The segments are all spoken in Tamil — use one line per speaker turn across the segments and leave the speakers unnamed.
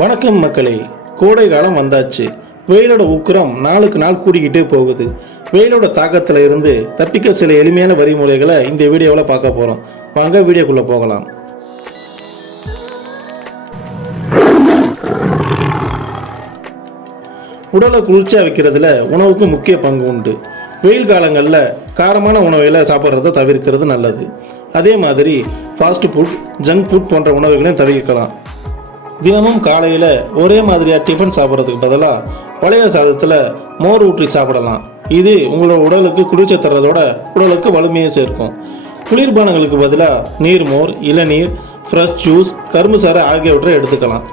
வணக்கம் மக்களே கோடை காலம் வந்தாச்சு. வெயிலோட உக்கிரம் நாளுக்கு நாள் கூடிக்கிட்டே போகுது. வெயிலோட தாக்கத்தில் இருந்து தப்பிக்க சில எளிமையான வழிமுறைகளை இந்த வீடியோவில் பார்க்க போகிறோம் வாங்க வீடியோக்குள்ளே போகலாம். உடலை குளிர்ச்சியாக வைக்கிறதுல உணவுக்கு முக்கிய பங்கு உண்டு. வெயில் காலங்களில் காரமான உணவுகளை சாப்பிட்றத தவிர்க்கிறது நல்லது. அதே மாதிரி ஃபாஸ்ட் ஃபுட் ஜங்க் ஃபுட் போன்ற உணவுகளையும் தவிர்க்கலாம். தினமும் காலையில் ஒரே மாதிரியாக டிஃபன் சாப்பிட்றதுக்கு பதிலாக பழைய சாதத்தில் மோர் ஊற்றி சாப்பிடலாம். இது உங்களோட உடலுக்கு குளிர்ச்சி தர்றதோட உடலுக்கு வலிமையை சேர்க்கும். குளிர்பானங்களுக்கு பதிலாக நீர்மோர் இளநீர் ஃப்ரெஷ் ஜூஸ் கரும்பு சாறு ஆகியவற்றை எடுத்துக்கலாம்.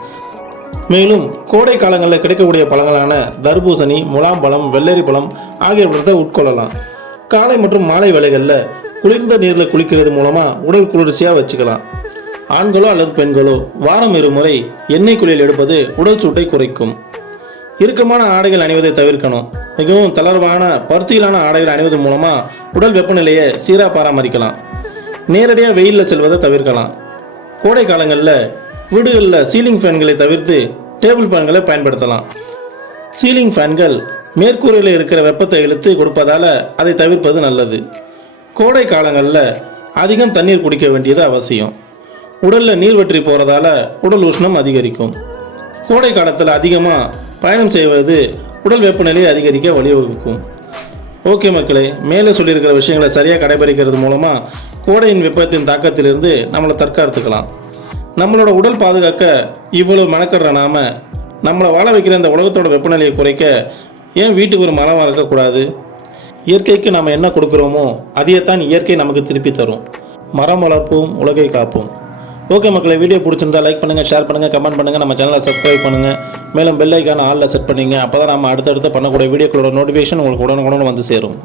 மேலும் கோடை காலங்களில் கிடைக்கக்கூடிய பழங்களான தர்பூசணி முலாம்பழம் வெள்ளரி பழம் ஆகியவற்றை உட்கொள்ளலாம். காலை மற்றும் மாலை வேலைகளில் குளிர்ந்த நீரில் குளிக்கிறது மூலமாக உடல் குளிர்ச்சியாக வச்சுக்கலாம். ஆண்களோ அல்லது பெண்களோ வாரம் இருமுறை எண்ணெய் குளியல் எடுப்பது உடல் சூட்டை குறைக்கும். இறுக்கமான ஆடைகள் அணிவதை தவிர்க்கணும். மிகவும் தளர்வான பருத்தியிலான ஆடைகள் அணிவது மூலமாக உடல் வெப்பநிலையை சீராக பராமரிக்கலாம். நேரடியாக வெயிலில் செல்வதை தவிர்க்கலாம். கோடை காலங்களில் வீடுகளில் சீலிங் ஃபேன்களை தவிர்த்து டேபிள் ஃபேன்களை பயன்படுத்தலாம். சீலிங் ஃபேன்கள் மேற்கூரையில் இருக்கிற வெப்பத்தை இழுத்து கொடுப்பதால் அதை தவிர்ப்பது நல்லது. கோடை காலங்களில் அதிகம் தண்ணீர் குடிக்க வேண்டியது அவசியம். உடலில் நீர் வற்றி போகிறதால உடல் உஷ்ணம் அதிகரிக்கும். கோடை காலத்தில் அதிகமாக பயணம் செய்வது உடல் வெப்பநிலையை அதிகரிக்க வழிவகுக்கும். ஓகே மக்களே மேலே சொல்லியிருக்கிற விஷயங்களை சரியாக கடைபிடிக்கிறது மூலமாக கோடையின் வெப்பத்தின் தாக்கத்திலிருந்து நம்மளை தற்காத்துக்கலாம். நம்மளோட உடல் பாதுகாக்க இவ்வளவு மெனக்கடுற நாம நம்மளை வாழ வைக்கிற இந்த உலகத்தோட வெப்பநிலையை குறைக்க ஏன் வீட்டுக்கு ஒரு மரமாக இருக்கக்கூடாது? இயற்கைக்கு நம்ம என்ன கொடுக்குறோமோ அதையத்தான் இயற்கை நமக்கு திருப்பி தரும். மரம் வளர்ப்போம் உலகை காப்போம். ஓகே மக்களை வீடியோ பிடிச்சிருந்தா லைக் பண்ணுங்கள் ஷேர் பண்ணுங்கள் கமெண்ட் பண்ணுங்கள் நம்ம சேனலை சப்ஸ்கிரைப் பண்ணுங்கள் மேலும் பெல் ஐக்கான ஆளில் செட் பண்ணிங்க அப்போ தான் நம்ம அடுத்தடுத்து பண்ணக்கூடிய வீடியோக்களோட நோட்டிஃபிகேஷன் உங்களுக்கு உடனுக்குடன் வந்து சேரும்.